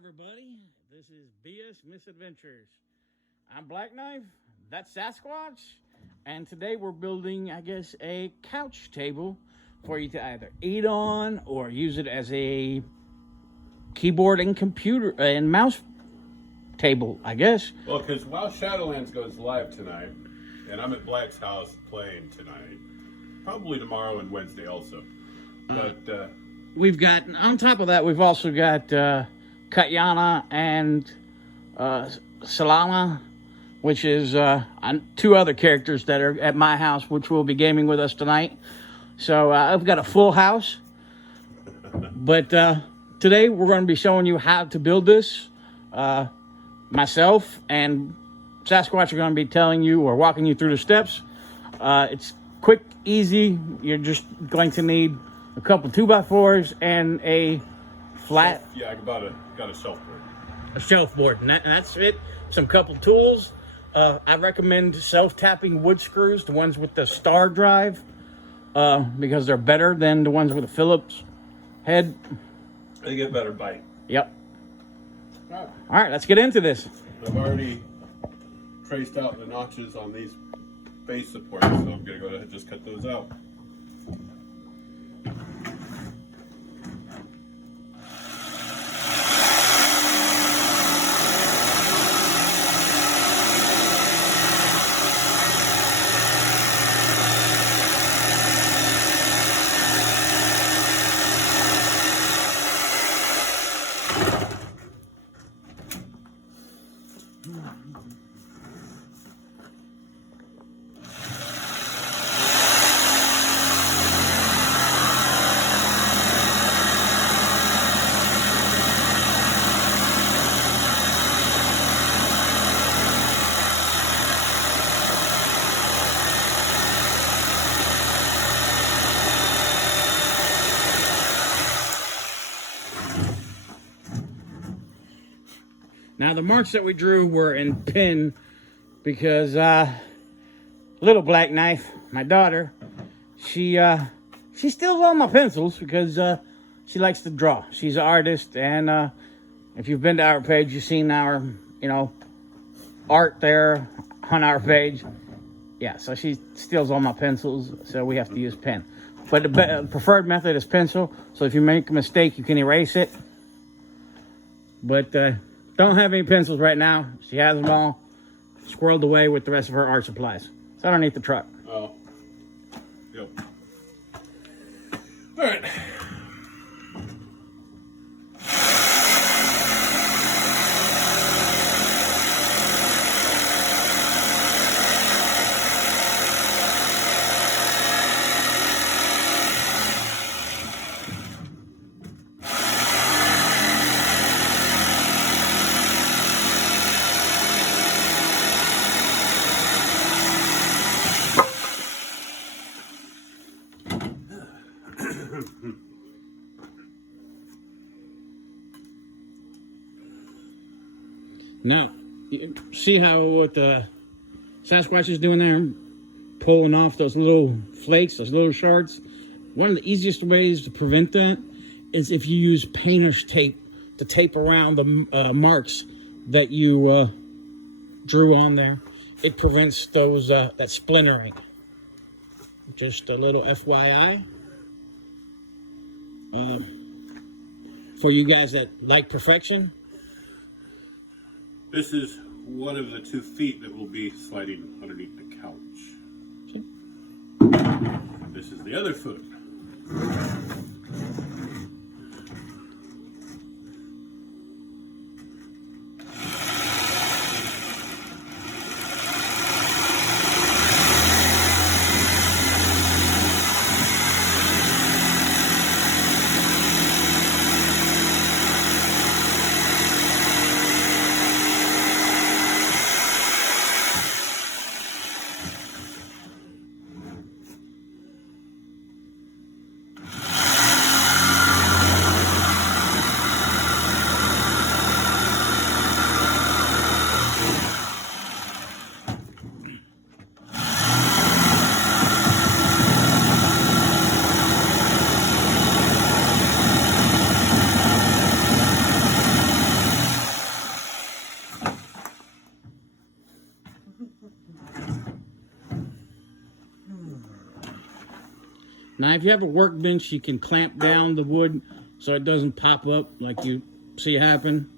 everybody. This is BS Misadventures. I'm Black Knife, that's Sasquatch, and today we're building, I guess, a couch table for you to either eat on or use it as a keyboard and computer and mouse table, I guess. Well, because while Shadowlands goes live tonight, and I'm at Black's house playing tonight, probably tomorrow and Wednesday also. But We've got, on top of that, we've also got Katyana and Salama, which is two other characters that are at my house, which will be gaming with us tonight. So I've got a full house. But today we're going to be showing you how to build this. Myself and Sasquatch are going to be telling you or walking you through the steps. It's quick, easy. You're just going to need a couple 2x4s and a flat. Yeah, I got a shelf board. A shelf board, and that's it. Some couple tools. I recommend self-tapping wood screws, the ones with the star drive, because they're better than the ones with a Phillips head. They get better bite. Yep. All right, let's get into this. I've already traced out the notches on these base supports, so I'm gonna go ahead and just cut those out. Now, the marks that we drew were in pen because little Black Knife, my daughter, she steals all my pencils because she likes to draw. She's an artist, and if you've been to our page, you've seen our, art there on our page. Yeah, so she steals all my pencils, so we have to use pen. But the preferred method is pencil, so if you make a mistake, you can erase it. But don't have any pencils right now. She has them all squirreled away with the rest of her art supplies. It's underneath the truck. Oh. Yep. All right. Now, you see how what the Sasquatch is doing there? Pulling off those little flakes, those little shards. One of the easiest ways to prevent that is if you use painter's tape to tape around the marks that you drew on there. It prevents those that splintering. Just a little FYI. For you guys that like perfection. This is one of the 2 feet that will be sliding underneath the couch. This is the other foot. Now, if you have a workbench, you can clamp down the wood so it doesn't pop up like you see happen.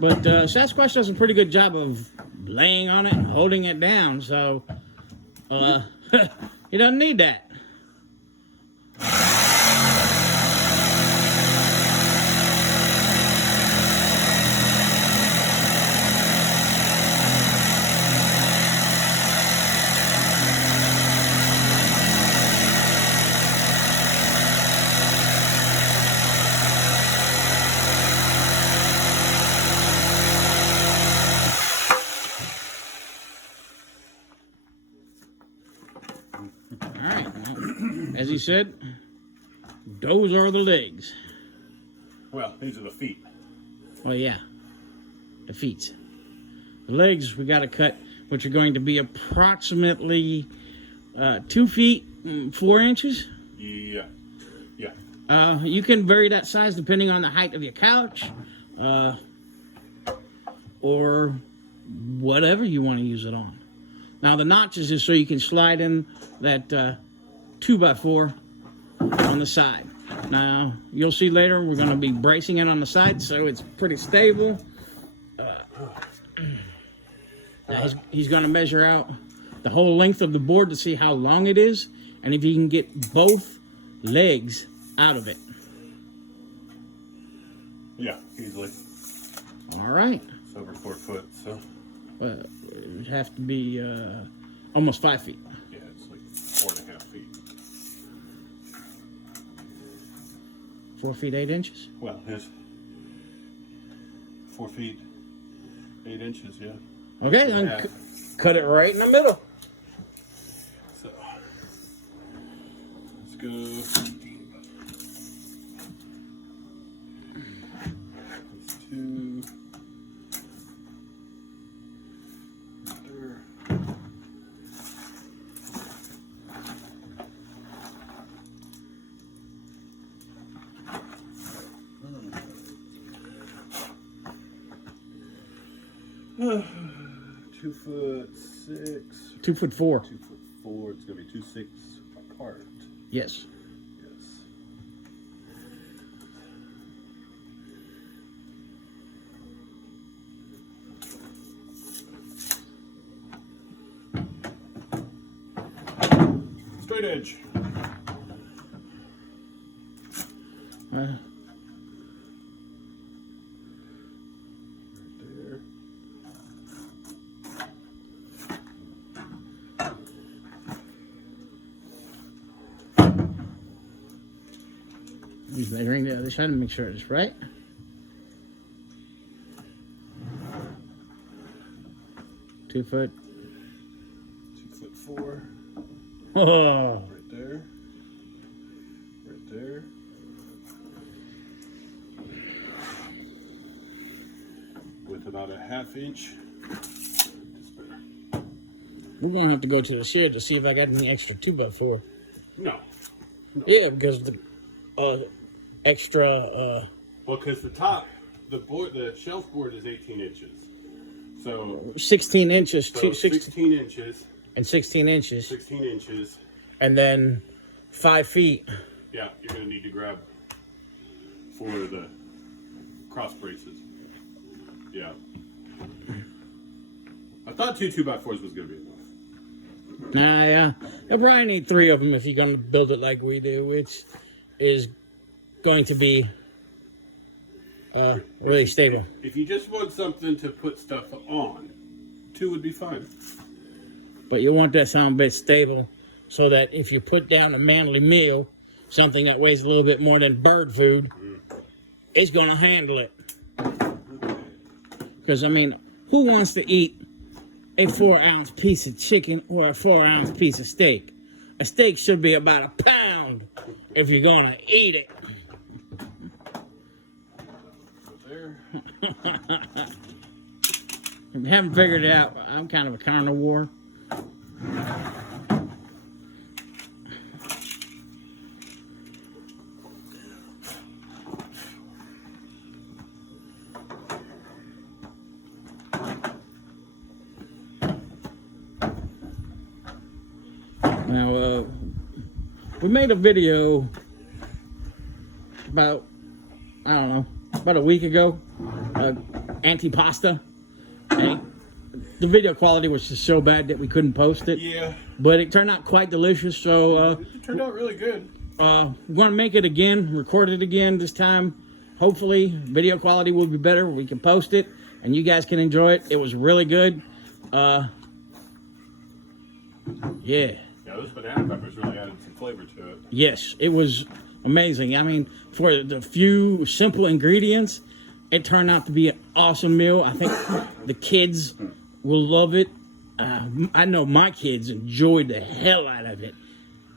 But Sasquatch does a pretty good job of laying on it and holding it down, so he doesn't need that. Alright, well, as he said, those are the legs. Well, these are the feet. Oh yeah, the feet. The legs we got to cut, which are going to be approximately 2 feet 4 inches. Yeah. You can vary that size depending on the height of your couch, or whatever you want to use it on. Now the notches is so you can slide in that 2x4 on the side. Now you'll see later we're going to be bracing it on the side so it's pretty stable. He's going to measure out the whole length of the board to see how long it is and if he can get both legs out of it. Yeah, easily. All right. It's over 4 foot, so. It would have to be almost 5 feet. Yeah, it's like 4.5 feet. 4 feet 8 inches. Well, here's 4 feet 8 inches. Yeah. Okay, then cut it right in the middle. So let's go. That's 2. There. 2 foot 6. 2 foot 4. 2 foot 4. It's gonna be 2 6 apart. Yes. Yes. Straight edge. Uh, He's measuring the other side to make sure it's right. Two foot. 2 foot 4. Oh. Right there. Right there. With about a 1/2 inch. We're gonna have to go to the shed to see if I got any extra 2x4. No. Yeah, because the extra. Well, because the top, the shelf board is 18 inches. So 16 inches, 16 inches. And 16 inches. 16 inches. And then 5 feet. Yeah, you're going to need to grab for the cross braces. Yeah. I thought 2 2x4s was going to be enough. Nah, yeah. You'll probably need 3 of them if you're going to build it like we do, which is going to be really stable. If you just want something to put stuff on, 2 would be fine. But you want that sound bit stable so that if you put down a manly meal, something that weighs a little bit more than bird food, it's going to handle it. Because, I mean, who wants to eat a 4-ounce piece of chicken or a 4-ounce piece of steak? A steak should be about a pound if you're going to eat it. There. If you haven't figured it out, I'm kind of a carnivore. Now, we made a video about, I don't know, about a week ago, antipasta. And the video quality was just so bad that we couldn't post it. Yeah. But it turned out quite delicious, so It turned out really good. we're going to make it again, record it again this time. Hopefully, video quality will be better. We can post it, and you guys can enjoy it. It was really good. Yeah. Yeah, those banana peppers really added some flavor to it. Yes, it was amazing. I mean, for the few simple ingredients, it turned out to be an awesome meal. I think the kids will love it. I know my kids enjoyed the hell out of it.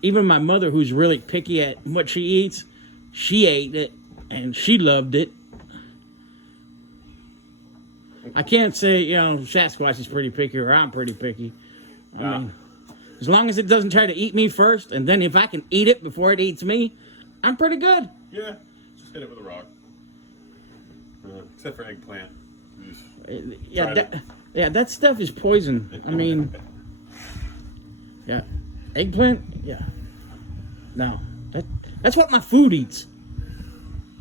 Even my mother, who's really picky at what she eats, she ate it and she loved it. I can't say, you know, Sasquatch is pretty picky or I'm pretty picky. I mean, as long as it doesn't try to eat me first, and then if I can eat it before it eats me, I'm pretty good. Yeah, just hit it with a rock. Except for eggplant. Yeah, that stuff is poison. I mean, yeah, eggplant. Yeah, no, that's what my food eats.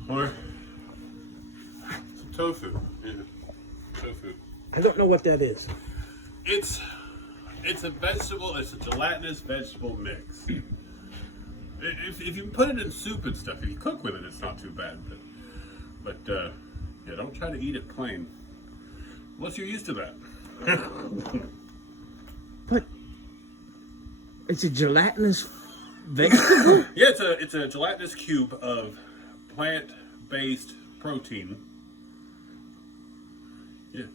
Or some tofu. Yeah, tofu. I don't know what that is. It's a vegetable. It's a gelatinous vegetable mix. If you put it in soup and stuff, if you cook with it, it's not too bad. But yeah, don't try to eat it plain, unless you're used to that. But it's a gelatinous vegetable. Yeah, it's a gelatinous cube of plant-based protein. Yeah.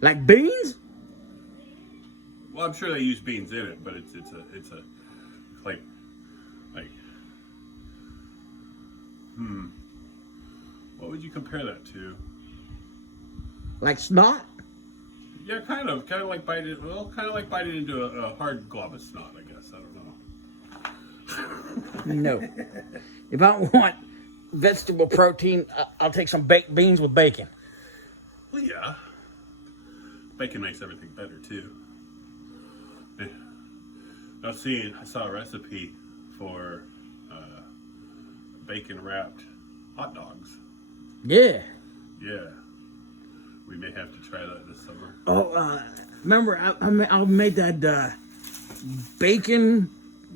Like beans? Well, I'm sure they use beans in it, but it's a like what would you compare that to? Like snot? Yeah, kind of like biting into a hard glob of snot, I guess. I don't know. No. If I want vegetable protein, I'll take some baked beans with bacon. Well, yeah. Bacon makes everything better too. Yeah. I saw a recipe for bacon wrapped hot dogs. Yeah. Yeah. We may have to try that this summer. Oh, remember I made that bacon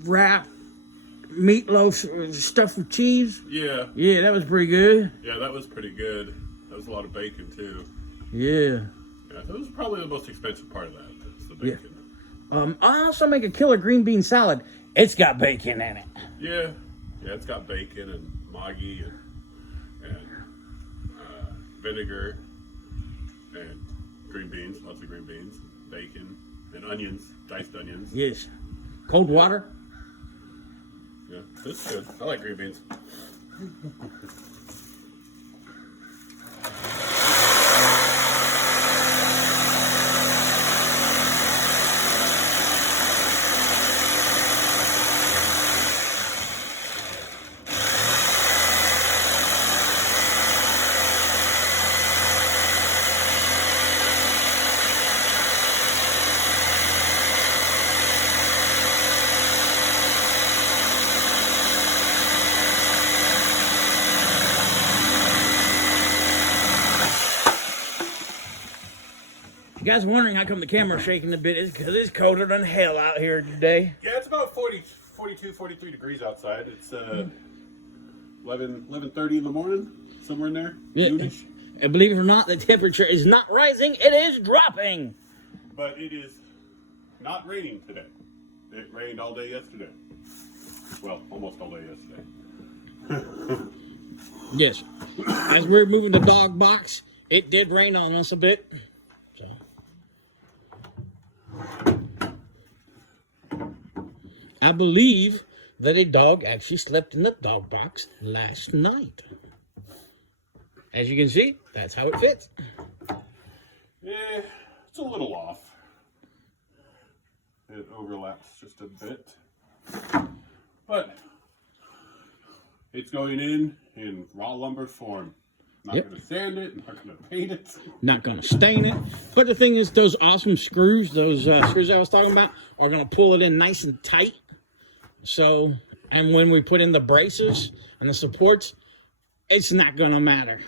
wrap meatloaf stuffed with cheese? Yeah. Yeah, that was pretty good. Yeah, that was pretty good. That was a lot of bacon too. Yeah. Yeah, that was probably the most expensive part of that. That's the bacon. Yeah. I also make a killer green bean salad. It's got bacon in it. Yeah. Yeah, it's got bacon and maggi and vinegar and green beans, lots of green beans, bacon and onions, diced onions. Yes. Cold water. Yeah, it's good. I like green beans. You guys wondering how come the camera's shaking a bit? It's because it's colder than hell out here today. Yeah, it's about 42, 43 degrees outside. It's 11:30 in the morning, somewhere in there. Yeah. Noonish. And believe it or not, the temperature is not rising, it is dropping. But it is not raining today. It rained all day yesterday. Well, almost all day yesterday. Yes. As we're moving the dog box, it did rain on us a bit. So. I believe that a dog actually slept in the dog box last night. As you can see, that's how it fits. Yeah, it's a little off. It overlaps just a bit. But it's going in raw lumber form. Not Yep. going to sand it, not going to paint it. Not going to stain it. But the thing is, those awesome screws, those screws I was talking about, are going to pull it in nice and tight. So, and when we put in the braces and the supports, it's not going to matter.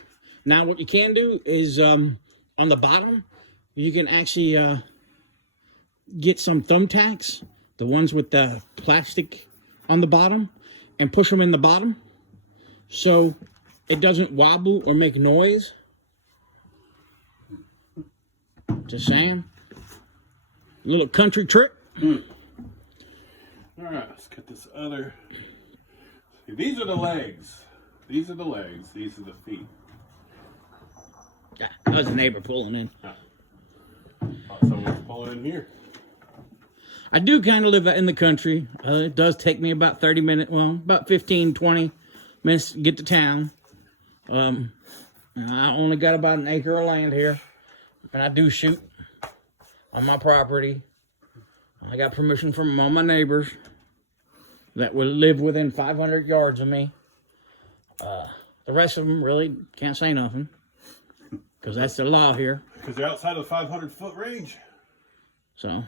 Now, what you can do is on the bottom, you can actually get some thumbtacks, the ones with the plastic on the bottom, and push them in the bottom so it doesn't wobble or make noise. Just saying. Little country trick. All right, let's get this other. See, these are the legs. These are the legs. These are the feet. Yeah, that was a neighbor pulling in. Someone's pulling in here. I do kind of live in the country. It does take me about 30 minutes, well, about 15, 20 minutes to get to town. I only got about an acre of land here, and I do shoot on my property. I got permission from all my neighbors that will live within 500 yards of me. The rest of them really can't say nothing, because that's the law here. Because they're outside of the 500-foot range. So...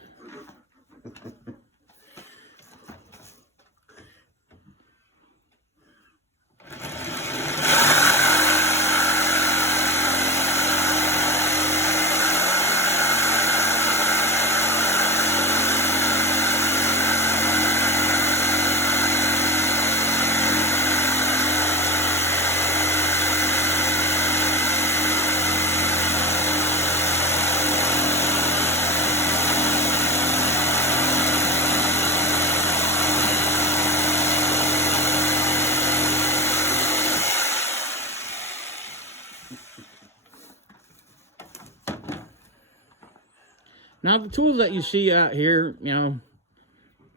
Now, the tools that you see out here, you know,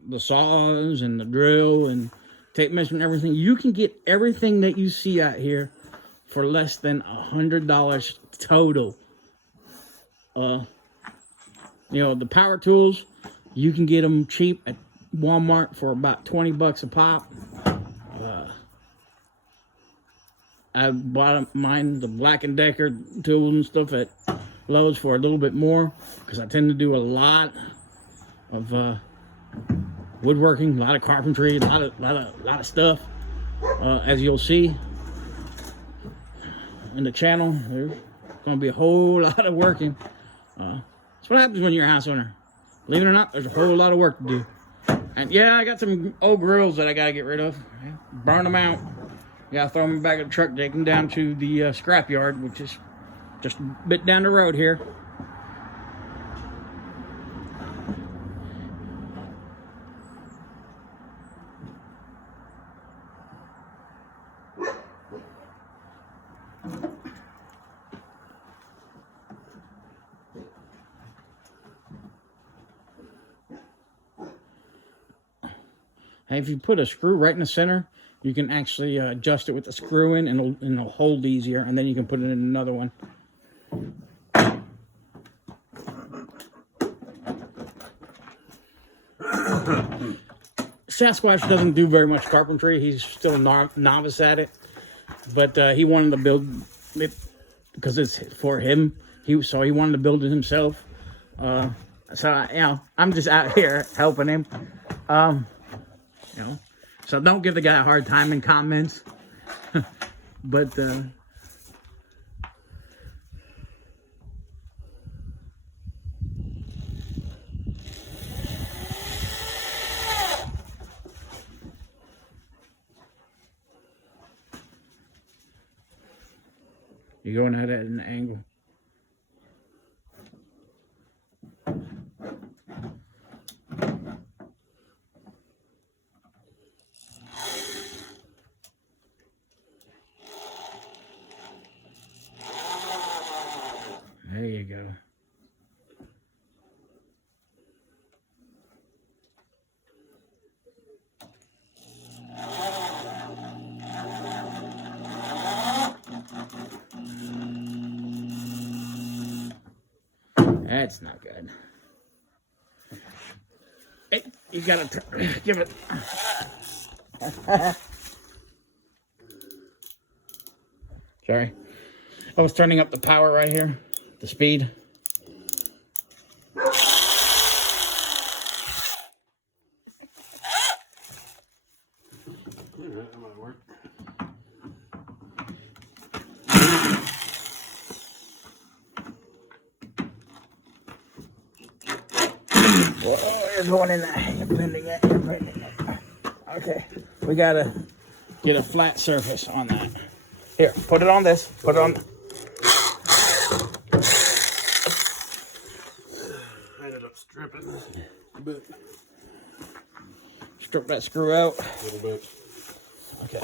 the saws and the drill and tape measure and everything, you can get everything that you see out here for less than $100 total. You know, the power tools, you can get them cheap at Walmart for about 20 bucks a pop. I bought mine, the Black & Decker tools and stuff at Lowe's for a little bit more, because I tend to do a lot of woodworking, a lot of carpentry, a lot of stuff. As you'll see in the channel, there's going to be a whole lot of working. That's what happens when you're a house owner. Believe it or not, there's a whole lot of work to do. And yeah, I got some old grills that I got to get rid of. Burn them out. Got to throw them back in the truck, take them down to the scrap yard, which is just a bit down the road here. And if you put a screw right in the center, you can actually adjust it with the screw in, and it'll hold easier, and then you can put it in another one. Sasquatch doesn't do very much carpentry. He's still a novice at it, but he wanted to build it because it's for him. So he wanted to build it himself. So I'm just out here helping him. You know, so don't give the guy a hard time in comments. But you're going at it at an angle. There you go. That's not good. Hey, you gotta give it. Sorry. I was turning up the power right here, the speed. You're going in there. You're bending it. You're bending it. Okay. We gotta get a flat surface on that. Here, put it on this. Put it on. I ended up stripping a bit. Strip that screw out. A little bit. Okay.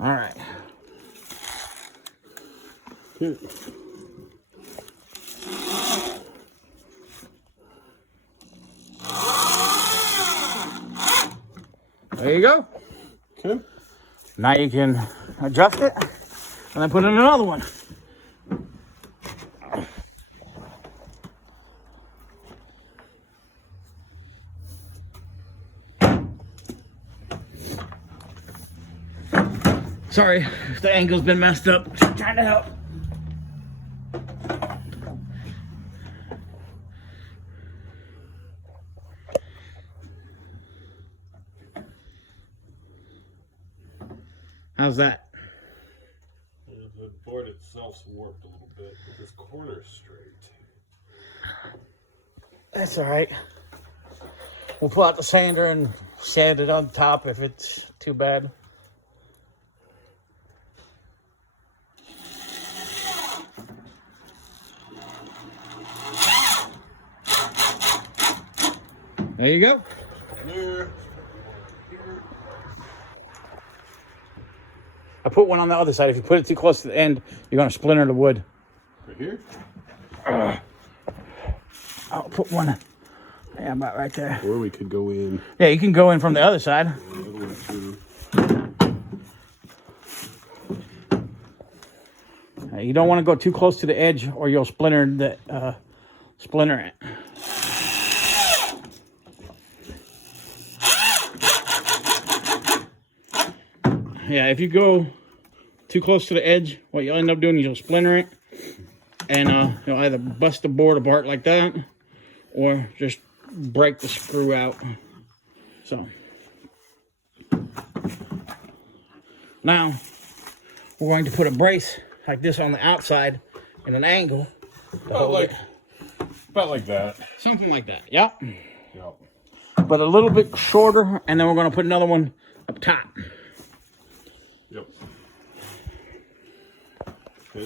All right. Here. There you go. Okay. Now you can adjust it and then put in another one. Sorry if the angle's been messed up. Just trying to help. How's that? The board itself's warped a little bit, but this corner's straight. That's all right. We'll pull out the sander and sand it on top if it's too bad. There you go. There. I put one on the other side. If you put it too close to the end, you're going to splinter the wood. Right here? I'll put one. Yeah, about right there. Or we could go in. Yeah, you can go in from the other side. The other one too. You don't want to go too close to the edge or you'll splinter it. Yeah, if you go too close to the edge, what you'll end up doing is you'll splinter it. And you'll either bust the board apart like that or just break the screw out. So now we're going to put a brace like this on the outside in an angle. About like that. Something like that. Yep. Yep. But a little bit shorter, and then we're going to put another one up top. Yep. Now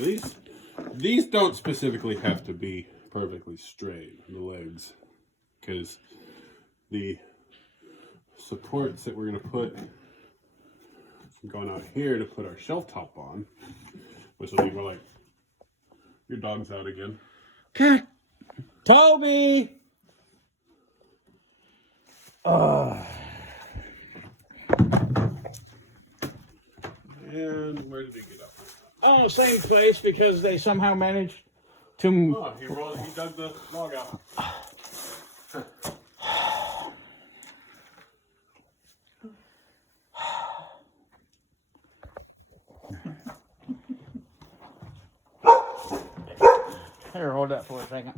these don't specifically have to be perfectly straight, the legs, because the supports that we're going to put going out here to put our shelf top on, which will be more like, your dog's out again. Okay. Toby! And where did he get up? Oh, same place because they somehow managed to... Oh, he dug the log out. Here, hold that for a second.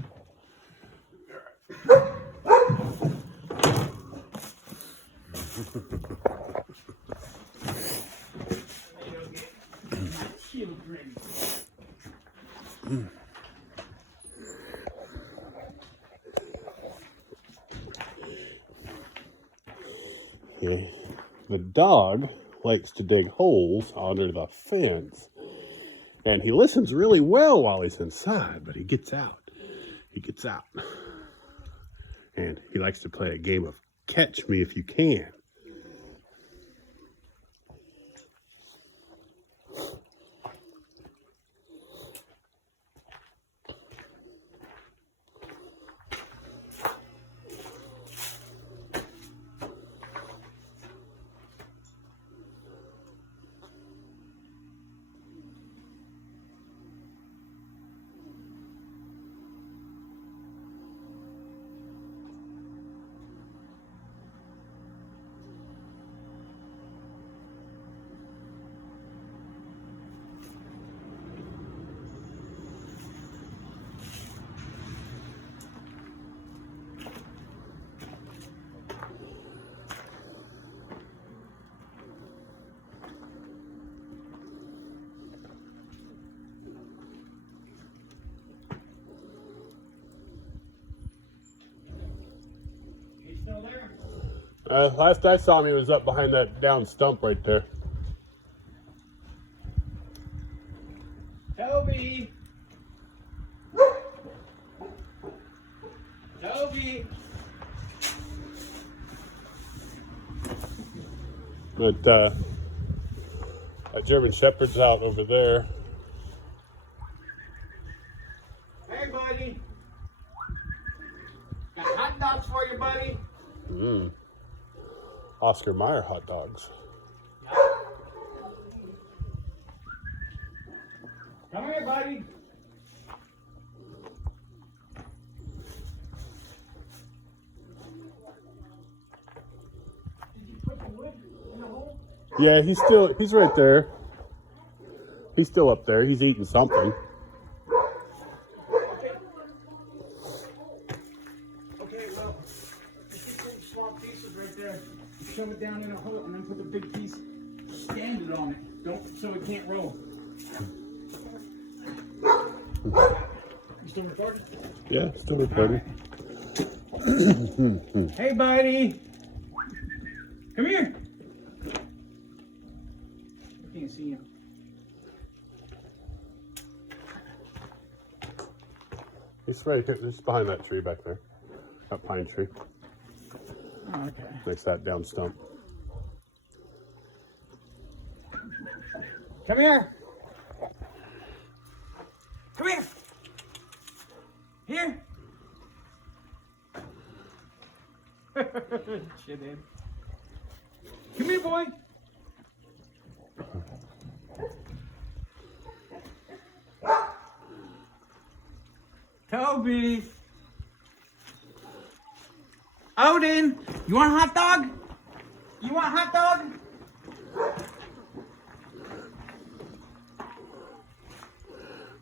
Okay. The dog likes to dig holes under the fence. And he listens really well while he's inside, but he gets out. He gets out. And he likes to play a game of catch me if you can. Last I saw him, he was up behind that down stump right there. Toby! Toby! But that German Shepherd's out over there. Hey, buddy! Got hot dogs for you, buddy. Oscar Mayer hot dogs. Come here, buddy. Did you put the wood in the hole? Yeah, he's right there. He's still up there. He's eating something. Okay, well, just get some small pieces right there. Shove it down in a hole and then put the big piece, stand it on it. Don't, so it can't roll. You still recording? Yeah, still recording. Right. Hey, buddy. Come here. I can't see him. He's right here, just behind that tree back there. That pine tree. Oh, okay. Next to that down stump. Come here. Come here. Here. Shithead. Come here, boy. Toby. Odin, you want a hot dog? You want a hot dog?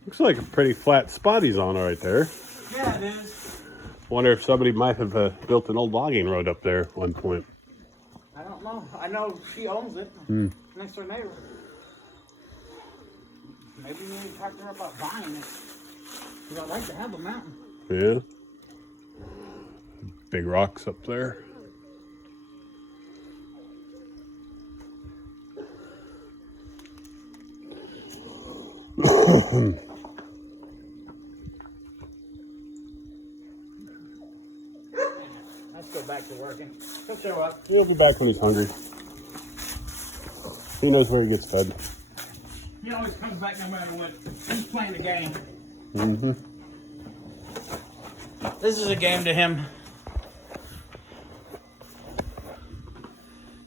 Looks like a pretty flat spot he's on right there. Yeah, it is. Wonder if somebody might have built an old logging road up there at one point. I don't know. I know she owns it. Next to her neighbor. Maybe we need to talk to her about buying it. Because I'd like to have a mountain. Yeah. Big rocks up there. Let's go back to working. He'll show up. He'll be back when he's hungry. He knows where he gets fed. He always comes back no matter what. He's playing the game. Mm-hmm. This is a game to him.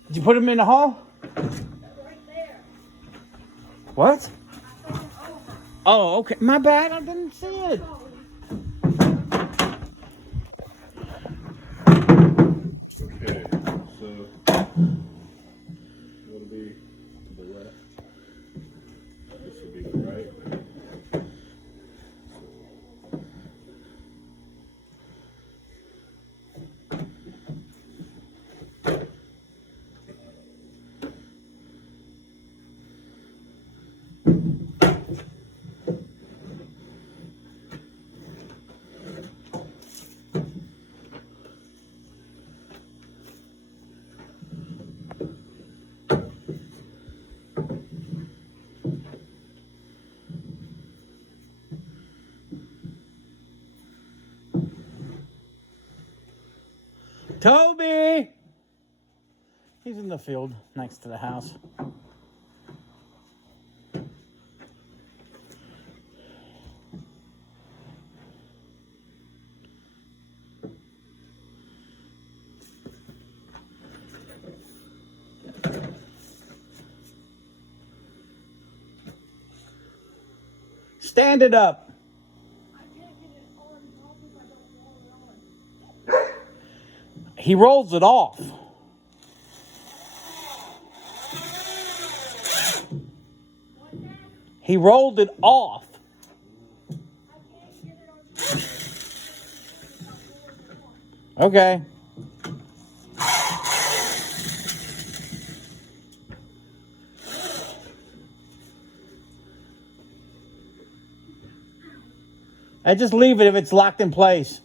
Did you put him in the hole? Right there. What? Oh, okay. My bad. I didn't see it. Okay, so it'll be to the left. This will be the right. Toby! He's in the field next to the house. Stand it up. I can't get it on top if I don't roll it on. He rolls it off. He rolled it off. I can't get it on top. Okay. I just leave it if it's locked in place.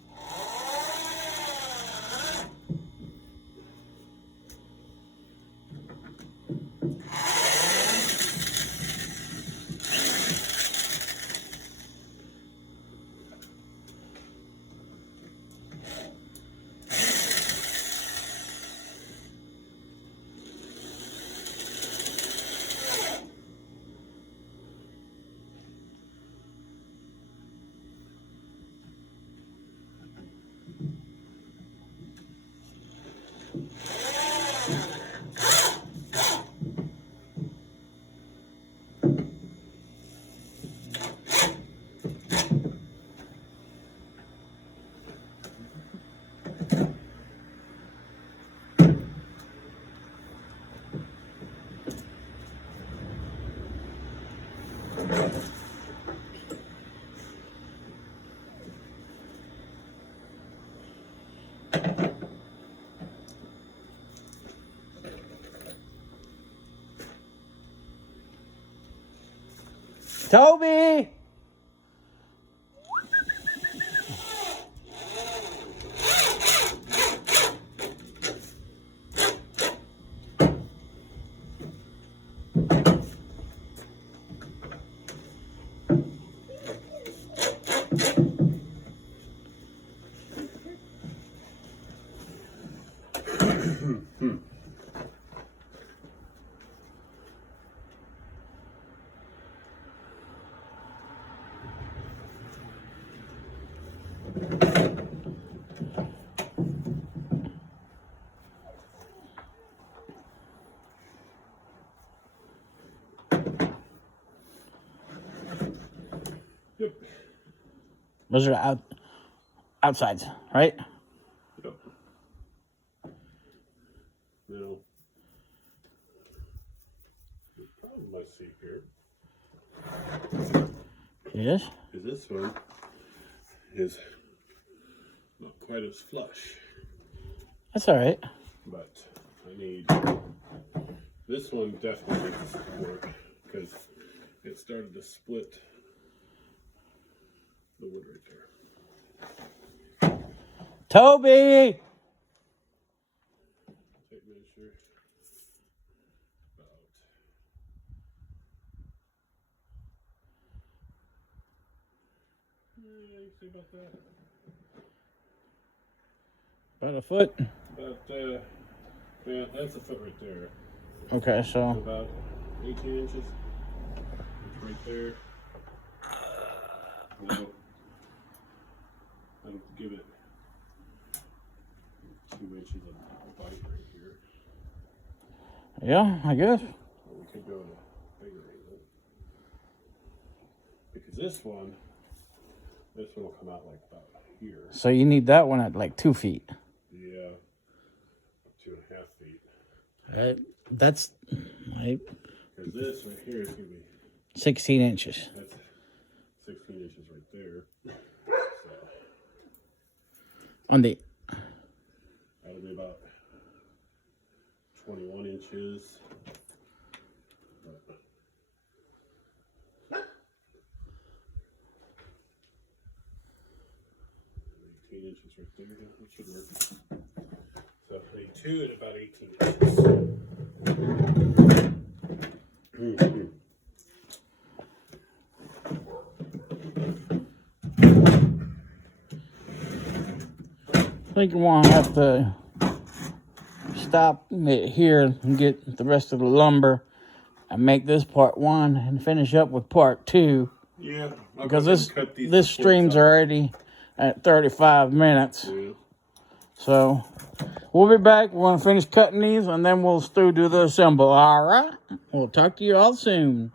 Toby! Yep. Those are outsides, right? Yep. Now, the problem I see here Yes. is this one is not quite as flush, That's all right. but I need this one definitely needs support because it started to split the wood right there. Toby! Tape measure about you see about that? About a foot. About yeah, that's a foot right there. Okay, so About 18 inches. Right there. Now, I'll give it 2 inches of bite right here. yeah, I guess. Or we could go to bigger angle. Because this one will come out like about here. So you need that one at like 2 feet. Yeah. 2.5 feet. That's like Because this right here is going to be 16 inches. that's 16 inches right there. So On the that'll be about 21 inches. 18 inches right there. That should work. So I need 2 at about 18 inches. I think you want to have to stop it here and get the rest of the lumber and make this part 1 and finish up with part 2 Yeah. because this stream's already at 35 minutes. Yeah. So we'll be back. We're going to finish cutting these and then we'll still do the assemble. All right. We'll talk to you all soon.